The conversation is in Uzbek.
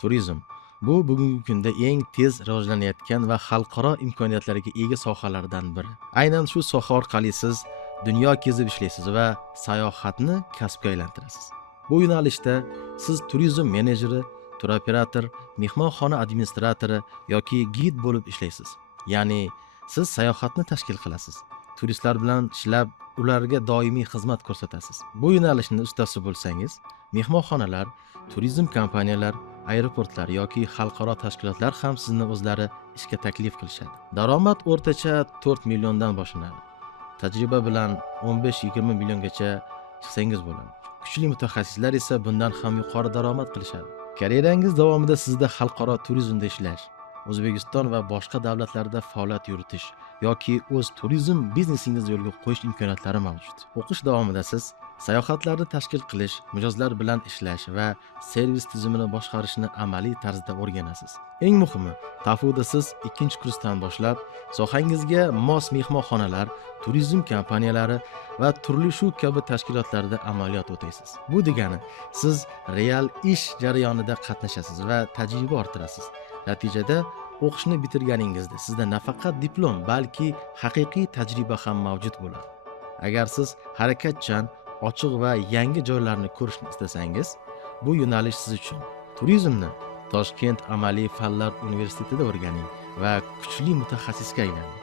Turizm bu bugungi kunda eng tez rivojlanayotgan va xalqaro imkoniyatlarga ega sohalardan biri. Aynan shu soha orqali siz dunyo kezib ishlaysiz va sayohatni kasbga aylantirasiz. Bu yo'nalishda siz turizm menejeri, turoperator, mehmonxona administratori yoki gid bo'lib ishlaysiz. Ya'ni siz sayohatni tashkil qilasiz. Turistlar bilan ishlab, ularga doimiy xizmat ko'rsatasiz. Bu yo'nalishning ustasi bo'lsangiz, mehmonxonalar, turizm kompaniyalari, aeroportlar yoki xalqaro tashkilotlar ham sizni o'zlari ishga taklif qilishadi. Daromad o'rtacha 4 milliondan boshlanadi. Tajriba bilan 15-20 milliongacha chiqsangiz bo'ladi. Kuchli mutaxassislar esa bundan ham yuqori daromad qilishadi. Karyerangiz davomida sizda xalqaro turizmda ishlash, O'zbekiston va boshqa davlatlarda faoliyat yuritish yoki o'z turizm biznesingizni yo'lga qo'yish imkoniyatlari mavjud. O'qish davomida siz sayohatlarni tashkil qilish, mijozlar bilan ishlash va servis tizimini boshqarishni amaliy tarzda o'rganasiz. Eng muhimi, TAFUda siz 2-kursdan boshlab sohangizga mos mehmonxonalar, turizm kompaniyalari va turli shu kabi tashkilotlarda amaliyot o'taysiz. Bu degani, siz real ish jarayonida qatnashasiz va tajriba orttirasiz. Natijada o'qishni bitirganingizda sizda nafaqat diplom, balki haqiqiy tajriba ham mavjud bo'ladi. Agar siz harakatchan, ochiq va yangi joylarni ko'rishni istasangiz, bu yo'nalish siz uchun. Turizmni Toshkent Amaliy fanlar universitetida o'rganing va kuchli mutaxassisga aylaning.